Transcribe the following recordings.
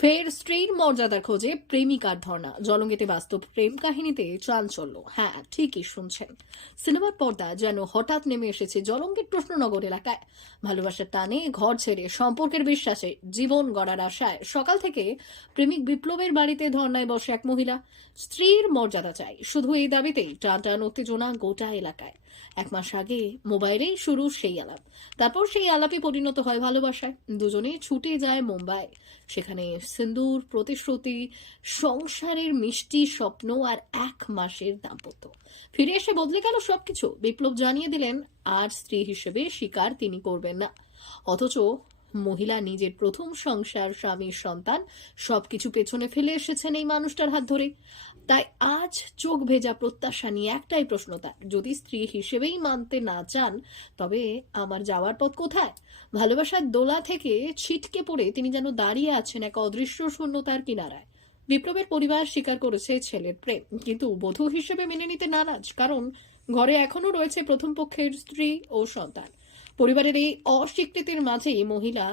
ফের স্ত্রীর মর্যাদার খোঁজে প্রেমিকার ধর্ণা। জলঙ্গিতে বাস্তব প্রেম কাহিনীতে চাঞ্চল্য। হ্যাঁ, ঠিকই শুনছেন। সিনেমার পর্দা যেন হঠাৎ নেমে এসেছে জলঙ্গির কৃষ্ণনগর এলাকায়। ভালোবাসার টানে ঘর ছেড়ে সম্পর্কের বিশ্বাসে জীবন গড়ার আশায় সকাল থেকে প্রেমিক বিপ্লবের বাড়িতে ধর্নায় বসে এক মহিলা। স্ত্রীর মর্যাদা চাই, শুধু এই দাবিতেই টানটান উত্তেজনা গোটা এলাকায়। এক মাস আগে মোবাইলেই শুরু সেই আলাপ, তারপর সেই আলাপে পরিণত হয় ভালোবাসায়। দুজনে ছুটে যায় মুম্বাই। সেখানে সিন্দুর, প্রতিশ্রুতি, সংসারের মিষ্টি স্বপ্ন আর 1 মাসের দাম্পত্য। ফিরে এসে বদলে গেল সবকিছু। বিপ্লব জানিয়ে দিলেন আর স্ত্রী হিসেবে স্বীকার তিনি করবেন না। অথচ মহিলা নিজের প্রথম সংসার, স্বামীর সন্তান সবকিছু পেছনে ফেলে এসেছেন এই মানুষটার হাত ধরে। তাই আজ চোখ ভেজা প্রত্যাশা নিয়ে একটাই প্রশ্ন তার, যদি স্ত্রী হিসেবেই মানতে না চান তবে আমার যাওয়ার পথ কোথায়? ভালোবাসার দোলা থেকে ছিটকে পড়ে তিনি যেন দাঁড়িয়ে আছেন এক অদৃশ্য শূন্যতার কিনারায়। বিপ্লবের পরিবার স্বীকার করেছে ছেলের প্রেম, কিন্তু বধূ হিসেবে মেনে নিতে নারাজ, কারণ ঘরে এখনো রয়েছে প্রথম পক্ষের স্ত্রী ও সন্তান। পরিবারের এই অস্বীকৃতির মাঝেই মহিলা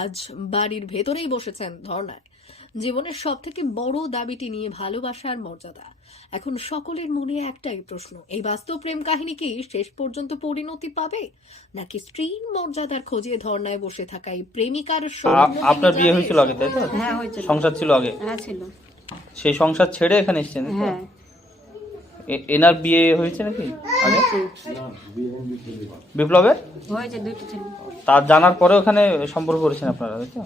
আজ বাড়ির ভেতরেই বসেছেন ধর্নায়। জীবনের সব থেকে বড় দাবিটি নিয়ে ভালোবাসার মর্যাদা। এখন সকলের মনে একটাই প্রশ্ন, এই বাস্তব প্রেম কাহিনী কি শেষ পর্যন্ত পরিণতি পাবে, নাকি স্ত্রীর মর্যাদার খোঁজে ধর্নায় বসে থাকা এই প্রেমিকার আপনার বিয়ে হয়েছিল আগে, তাই তো? হ্যাঁ হয়েছিল। সংসার ছিল আগে? হ্যাঁ ছিল। সেই সংসার ছেড়ে এখানে এসেছেন? হ্যাঁ। এনার বিয়ে হয়েছে নাকি আগে? বিপ্লবের হয়েছে, দুটো ছিল। তার জানার পরে ওখানে সম্পর্ক করেছেন আপনারা, তাই তো?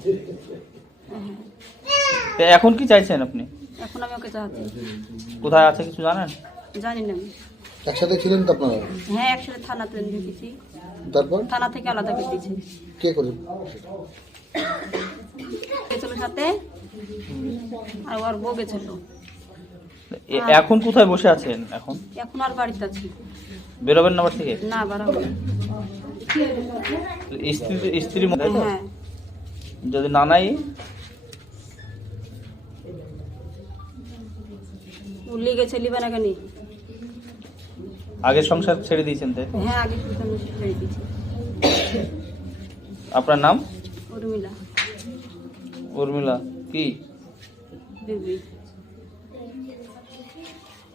তো এখন কি চাইছেন আপনি? এখন আমি ওকে চাচ্ছি। কোথায় আছে কিছু জানেন? জানি না আমি। একসাথে ছিলেন তো আপনারা? হ্যাঁ, একসাথে থানাতে দেখেছি। তারপর থানা থেকে আলাদা করে দিয়েছে। কে করে? গেছিল সাথে, আর ওর বউ গেছিল। এখন কোথায় বসে আছেন? এখন এখন আর বাড়িতে আছি। বেরোবেন না বাড়ি থেকে? না, বাড়াবো না। স্ত্রী তাই তো? হ্যাঁ। যদি না নাই উল্লি গেছে, লিবে না কেন? আগের সংসার ছেড়ে দিয়েছেন, তাই তো? হ্যাঁ, আগে ছেড়ে দিয়েছি। আপনার নাম? উর্মিলা উর্মিলা কি? দেবী।